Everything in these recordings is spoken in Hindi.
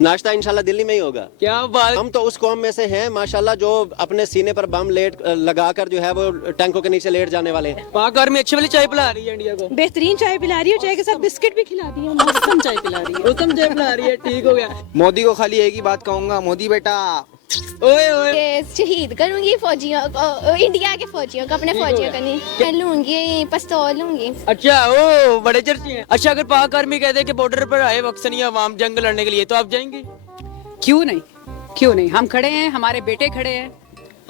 नाश्ता इंशाल्लाह दिल्ली में ही होगा। क्या बात। हम तो उस कौम में से हैं माशाल्लाह जो अपने सीने पर बम लगाकर जो है वो टैंकों के नीचे लेट जाने वाले हैं। पाक आर्मी अच्छी वाली चाय पिला रही है इंडिया को। बेहतरीन चाय पिला रही है, चाय के साथ बिस्किट भी खिला दी है, मौसम चाय पिला रही है। उत्तम चाय पिला रही है, ठीक हो गया। मोदी को खाली एक ही बात कहूंगा, मोदी बेटा ओए ओए कि शहीद करूंगी फौजियों को, इंडिया के फौजियों को, अपने फौजियों को नहीं। मैं लूंगी पिस्तौल लूंगी। अच्छा, ओ बड़े चर्चे हैं। अच्छा, अगर पाक आर्मी कहते हैं कि बॉर्डर पर आए वक्सनी अवाम जंग लड़ने के लिए, तो आप जाएंगे? क्यों नहीं, क्यों नहीं। हम खड़े हैं, हमारे बेटे खड़े हैं,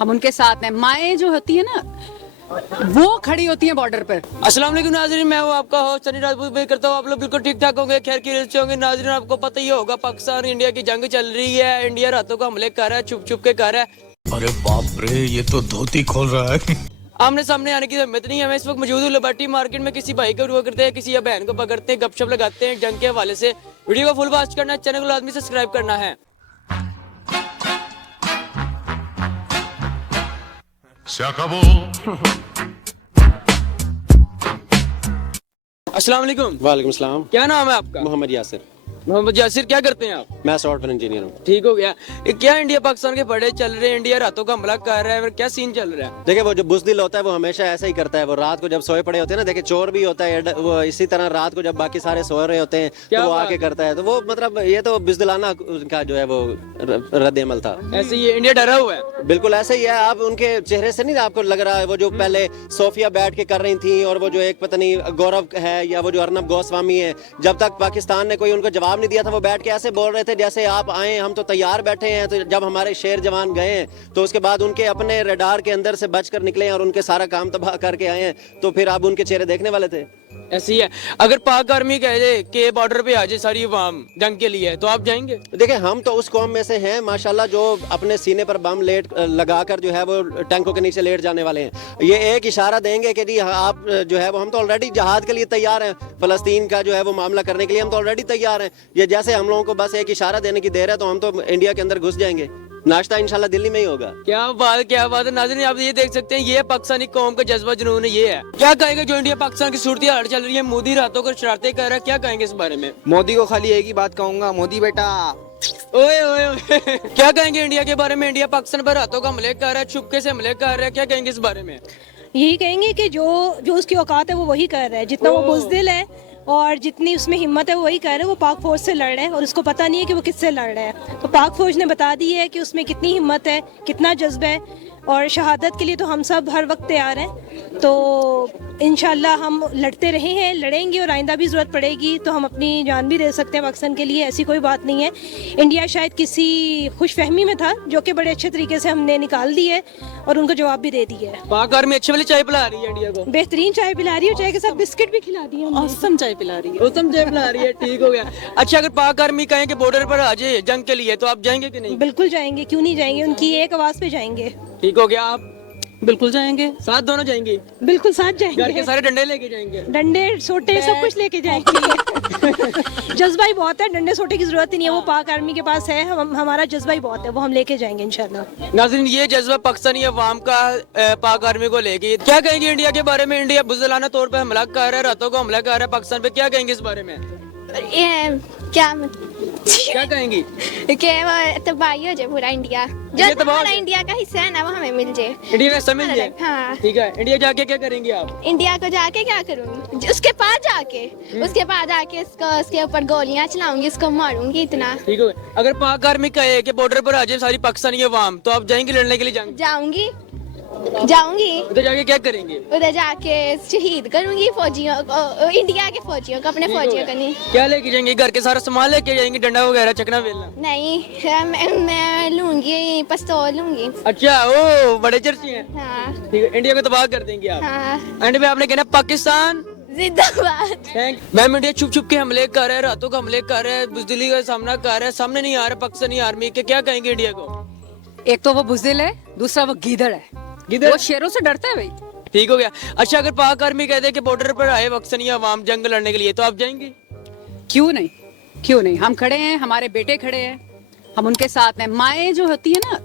हम उनके साथ हैं। माएँ जो होती है ना, वो खड़ी होती हैं बॉर्डर पर। अस्सलाम वालेकुम नाज़रीन, मैं हूँ आपका होस्ट सनी राजपूत। उम्मीद करता हूँ आप लोग बिल्कुल ठीक ठाक होंगे, खैर खैरियत से होंगे। नाज़रीन, आपको पता ही होगा पाकिस्तान इंडिया की जंग चल रही है। इंडिया रातों को हमले कर रहा है, छुप छुप के कर रहा है। अरे बाप रे, ये तो धोती खोल रहा है। आमने सामने आने की हिम्मत नहीं है। मैं इस वक्त मौजूद हूँ लिबर्टी मार्केट में। किसी भाई को रुआ करते हैं, किसी या बहन को पकड़ते हैं, गपशप लगाते हैं जंग के हवाले से। वीडियो को फुल वॉच करना है, चैनल को लाजमी सब्सक्राइब करना है। अस्सलाम वालेकुम। वालेकुम सलाम। क्या नाम है आपका? मोहम्मद यासिर। मोहम्मद यासिर, क्या करते हैं आप? मैं सॉफ्टवेयर इंजीनियर हूँ। ठीक हो गया। ये क्या इंडिया पाकिस्तान के बड़े चल रहे हैं, इंडिया रातों का हमला कर रहा है, फिर क्या सीन चल रहा है? देखिए, वो जो बुज़दिल होता है वो हमेशा ऐसा ही करता है। वो रात को जब सोए पड़े होते हैं ना, देखिए चोर भी होता है वो इसी तरह। रात को जब बाकी सारे सो रहे होते हैं क्या तो वो बात आके है? करता है। तो वो मतलब ये तो बुज़दिलाना उनका जो है वो रद्द अमल था। ऐसे ही इंडिया डरा हुआ है। बिल्कुल ऐसे ही है। आप उनके चेहरे से नहीं आपको लग रहा है वो जो पहले सोफिया बैठ के कर रही थी, और वो जो एक पता नहीं गौरव है या वो जो अर्नब गोस्वामी है, जब तक पाकिस्तान ने कोई उनको जवाब नहीं दिया था, वो बैठ के ऐसे बोल रहे थे जैसे आप आए, हम तो तैयार बैठे हैं। तो जब हमारे शेर जवान गए हैं तो उसके बाद उनके अपने रडार के अंदर से बचकर निकले हैं और उनके सारा काम तबाह करके आए हैं, तो फिर आप उनके चेहरे देखने वाले थे। ऐसी है। अगर पाक आर्मी कहे कि बॉर्डर पे आ जाए सारी अवाम जंग के लिए, तो आप जाएंगे? देखिए, हम तो उस कौम में से हैं माशाल्लाह जो अपने सीने पर बम लगाकर जो है वो टैंकों के नीचे लेट जाने वाले हैं। ये एक इशारा देंगे कि जी आप जो है वो, हम तो ऑलरेडी जहाद के लिए तैयार हैं। फलस्तीन का जो है वो मामला करने के लिए हम तो ऑलरेडी तैयार हैं। ये जैसे हम लोगों को बस एक इशारा देने की देर है, तो हम तो इंडिया के अंदर घुस जाएंगे। नाश्ता इंशाल्लाह दिल्ली में ही होगा। क्या बात, क्या बात है। नाज़रीन, आप ये देख सकते हैं, ये पाकिस्तानी कौम का जज्बा जुनून ये है। क्या कहेंगे जो इंडिया पाकिस्तान की सूरत हाल चल रही है, मोदी रातों को शरारतें कर रहा है, क्या कहेंगे इस बारे में? मोदी को खाली एक ही बात कहूंगा, मोदी बेटा ओए ओए ओए क्या कहेंगे इंडिया के बारे में? इंडिया पाकिस्तान पर रातों का हमले कर रहा है, छुपके से हमले कर रहा है, क्या कहेंगे इस बारे में? यही कहेंगे कि जो जो उसकी औकात है वो वही कर रहा है। जितना वो बुज़दिल है और जितनी उसमें हिम्मत है वो वही कर रहा है। वो पाक फौज से लड़ रहे हैं और उसको पता नहीं है कि वो किससे लड़ रहे हैं। तो पाक फौज ने बता दी है कि उसमें कितनी हिम्मत है, कितना जज्बा है, और शहादत के लिए तो हम सब हर वक्त तैयार हैं। तो इंशाल्लाह हम लड़ते रहे हैं, लड़ेंगे, और आइंदा भी ज़रूरत पड़ेगी तो हम अपनी जान भी दे सकते हैं पाकिस्तान के लिए। ऐसी कोई बात नहीं है। इंडिया शायद किसी खुशफहमी में था, जो कि बड़े अच्छे तरीके से हमने निकाल दी है और उनको जवाब भी दे दिया है। पाक आर्मी अच्छी वाली चाय पिला रही है इंडिया को। बेहतरीन चाय पिला रही है, चाय के साथ बिस्किट भी खिला दी है, मौसम चाय पिला रही है। उत्तम चाय पिला रही है, ठीक हो गया। अच्छा, अगर पाक आर्मी कहें कि बॉर्डर पर आ जाए जंग के लिए, तो आप जाएंगे कि नहीं? बिल्कुल जाएंगे, क्यों नहीं जाएंगे। उनकी एक आवाज़ पे जाएंगे। ठीक हो गया। आप बिल्कुल जाएंगे, साथ दोनों जाएंगे? बिल्कुल साथ घर के जाएंगे। सारे डंडे लेके जाएंगे? डंडे सोटे सब कुछ लेके जाएंगे। जज्बा ही बहुत है, डंडे सोटे की जरूरत ही नहीं है। वो पाक आर्मी के पास है, हमारा जज्बा ही बहुत है, वो हम लेके जाएंगे इंशाल्लाह। नाज़रीन, ये जज्बा पाकिस्तानी अवाम का पाक आर्मी को लेके, क्या कहेंगे इंडिया के बारे में? इंडिया बुज़दिलाना तौर पे हमला कर रहा है, रातों को हमला कर रहा है पाकिस्तान पे, क्या कहेंगे इस बारे में? ये क्या कहेंगी? कि वो तबाही हो जाए पूरा इंडिया, जो ये तबाह हो हमारा जाए। इंडिया का हिस्सा है ना, वो हमें मिल जाए। इंडिया का समझ जाए। हाँ। ठीक है। इंडिया जाके क्या करेंगे आप? इंडिया को जाके क्या करूँगी? उसके पास जाके उसके ऊपर गोलियां चलाऊंगी, उसको मारूंगी इतना। ठीक है। अगर पाक आर्मी कहे कि बॉर्डर पर आ जाए सारी पाकिस्तानी अवाम, तो आप जाएंगे लड़ने के लिए? जाऊंगी। उधर जाके क्या करेंगे? उधर जाके शहीद करूंगी फौजियों को, इंडिया के फौजियों को, अपने फौजियों को नहीं। क्या लेके जाएंगे? घर के सारा सामान लेके जाएंगे, डंडा वगैरह, चकना बेलना? नहीं, मैं लूंगी पिस्तौल लूंगी। अच्छा, ओ बड़े चर्चे हैं। हाँ ठीक है। इंडिया को तबाह कर देंगे आप? हाँ। एंड में आपने कहना पाकिस्तान जिंदाबाद। मैम, इंडिया छुप छुप के हमले कर रहा है, रातों का हमले कर रहा है, बुज़दिली का सामना कर रहा है, सामने नहीं आ रहा पाकिस्तानी आर्मी के, क्या कहेंगे इंडिया को? एक तो वो बुज़दिल है, दूसरा वो गीदड़ है। गीदड़? वो शेरों से डरता है भाई। ठीक हो गया। अच्छा, अगर पाक आर्मी कहते हैं कि बॉर्डर पर आए वक्सनी अवाम जंग लड़ने के लिए, तो आप जाएंगे? क्यों नहीं, क्यों नहीं। हम खड़े हैं, हमारे बेटे खड़े हैं, हम उनके साथ हैं। माएँ जो होती है ना,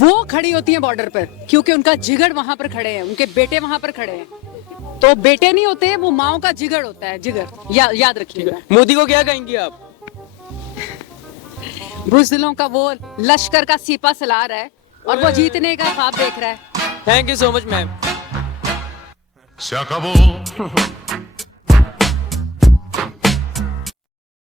वो खड़ी होती हैं बॉर्डर पर, क्योंकि उनका जिगर वहां पर खड़े हैं, उनके बेटे वहां पर खड़े हैं। तो बेटे नहीं होते, वो माओ का जिगर होता है, जिगर। याद रखिएगा। मोदी को क्या कहेंगे आप? बुजदिलों का वो लश्कर का सीपा सला रहा है और वो जीतने का ख्वाब देख रहा है। Thank you so much ma'am. Se acabó.